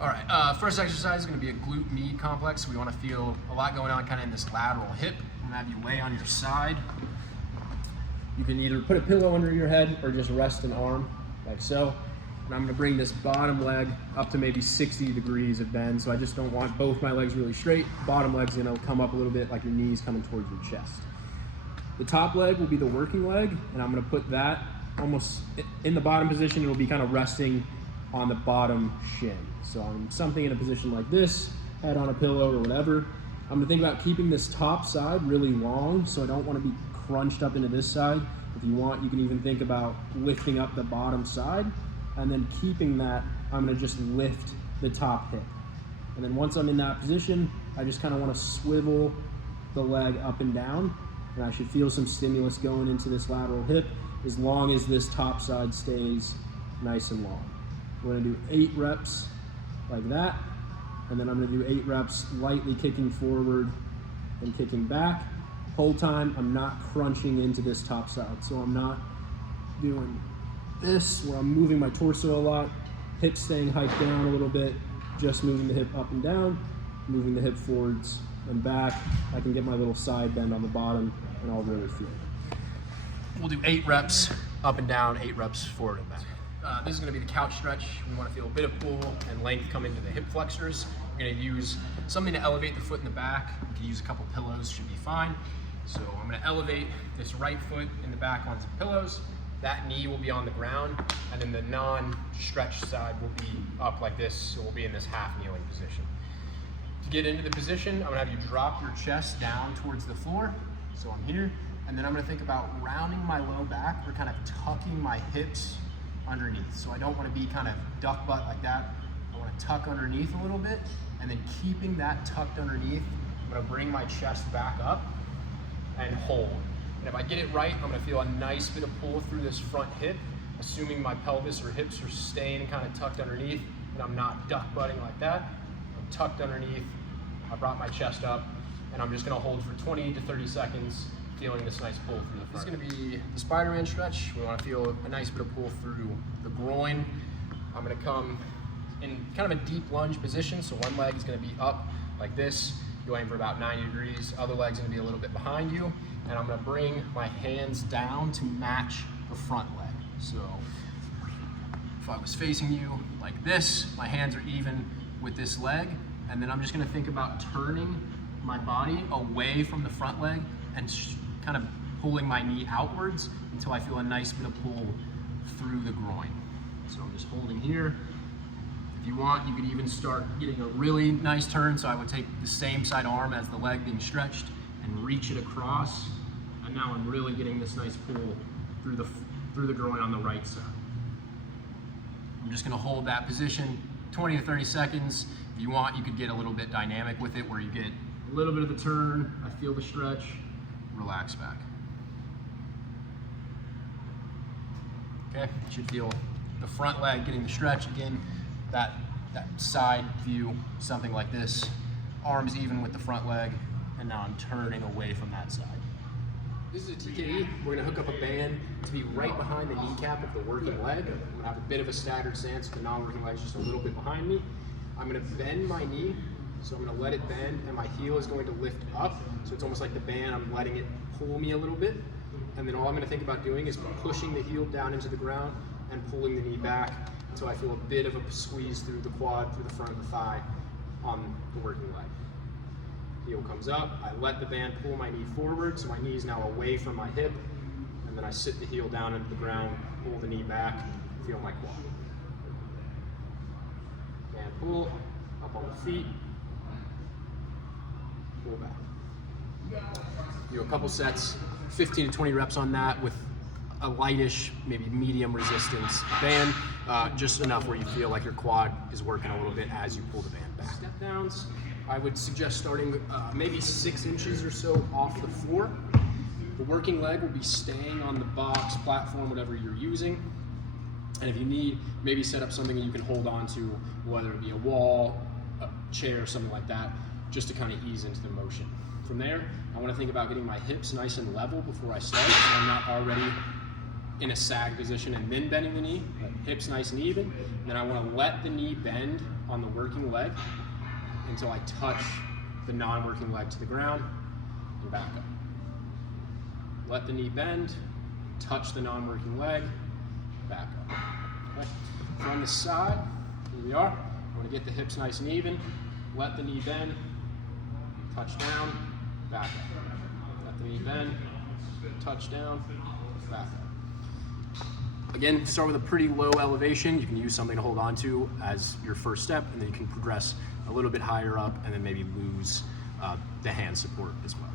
All right, first exercise is gonna be a glute med complex. We wanna feel a lot going on kind of in this lateral hip. I'm gonna have you lay on your side. You can either put a pillow under your head or just rest an arm, like so. And I'm gonna bring this bottom leg up to maybe 60 degrees of bend, so I just don't want both my legs really straight. Bottom leg's gonna come up a little bit like your knees coming towards your chest. The top leg will be the working leg, and I'm gonna put that almost in the bottom position. It'll be kind of resting on the bottom shin. So I'm something in a position like this, head on a pillow or whatever. I'm gonna think about keeping this top side really long, so I don't wanna be crunched up into this side. If you want, you can even think about lifting up the bottom side, and then keeping that, I'm gonna just lift the top hip. And then once I'm in that position, I just kind of wanna swivel the leg up and down, and I should feel some stimulus going into this lateral hip as long as this top side stays nice and long. We're gonna do 8 reps like that, and then I'm gonna do 8 reps lightly kicking forward and kicking back. Whole time, I'm not crunching into this top side. So I'm not doing this where I'm moving my torso a lot, hips staying hiked down a little bit, just moving the hip up and down, moving the hip forwards and back. I can get my little side bend on the bottom and I'll really feel it. We'll do 8 reps up and down, 8 reps forward and back. This is gonna be the couch stretch. We wanna feel a bit of pull and length come into the hip flexors. You're gonna use something to elevate the foot in the back. You can use a couple pillows, should be fine. So I'm gonna elevate this right foot in the back on some pillows. That knee will be on the ground, and then the non-stretched side will be up like this, so we'll be in this half kneeling position. To get into the position, I'm gonna have you drop your chest down towards the floor. So I'm here, and then I'm gonna think about rounding my low back or kind of tucking my hips underneath. So I don't wanna be kind of duck butt like that. I wanna tuck underneath a little bit, and then keeping that tucked underneath, I'm gonna bring my chest back up and hold. And if I get it right, I'm gonna feel a nice bit of pull through this front hip, assuming my pelvis or hips are staying kind of tucked underneath, and I'm not duck butting like that. I'm tucked underneath, I brought my chest up, and I'm just gonna hold for 20 to 30 seconds, feeling this nice pull through the front. This is gonna be the Spider-Man stretch. We wanna feel a nice bit of pull through the groin. I'm gonna come in kind of a deep lunge position, so one leg is gonna be up like this. You'll aim for about 90 degrees. Other leg's gonna be a little bit behind you, and I'm gonna bring my hands down to match the front leg. So if I was facing you like this, my hands are even with this leg, and then I'm just gonna think about turning my body away from the front leg and kind of pulling my knee outwards until I feel a nice bit of pull through the groin. So I'm just holding here. If you want, you could even start getting a really nice turn. So I would take the same side arm as the leg being stretched and reach it across. And now I'm really getting this nice pull through the groin on the right side. I'm just gonna hold that position 20 to 30 seconds. If you want, you could get a little bit dynamic with it where you get a little bit of the turn, I feel the stretch, relax back. Okay, you should feel the front leg getting the stretch again. That side view, something like this. Arms even with the front leg, and now I'm turning away from that side. This is a TKE. We're gonna hook up a band to be right behind the kneecap of the working leg. I'm gonna have a bit of a staggered stance with the non-working leg just a little bit behind me. I'm gonna bend my knee, so I'm gonna let it bend, and my heel is going to lift up. So it's almost like the band, I'm letting it pull me a little bit. And then all I'm gonna think about doing is pushing the heel down into the ground and pulling the knee back until I feel a bit of a squeeze through the quad, through the front of the thigh on the working leg. Heel comes up, I let the band pull my knee forward, so my knee is now away from my hip, and then I sit the heel down into the ground, pull the knee back, feel my quad. Band pull, up on the feet, pull back. Do a couple sets, 15 to 20 reps on that with a lightish, maybe medium resistance band, just enough where you feel like your quad is working a little bit as you pull the band back. Step downs, I would suggest starting maybe 6 inches or so off the floor. The working leg will be staying on the box, platform, whatever you're using. And if you need, maybe set up something that you can hold on to, whether it be a wall, a chair, something like that, just to kind of ease into the motion. From there, I want to think about getting my hips nice and level before I start, so I'm not already in a sag position and then bending the knee, hips nice and even. And then I want to let the knee bend on the working leg until I touch the non-working leg to the ground and back up. Let the knee bend, touch the non-working leg, back up. Okay. From the side, here we are. I want to get the hips nice and even. Let the knee bend, touch down, back up. Let the knee bend, touch down, back up. Again, start with a pretty low elevation. You can use something to hold on to as your first step, and then you can progress a little bit higher up and then maybe lose the hand support as well.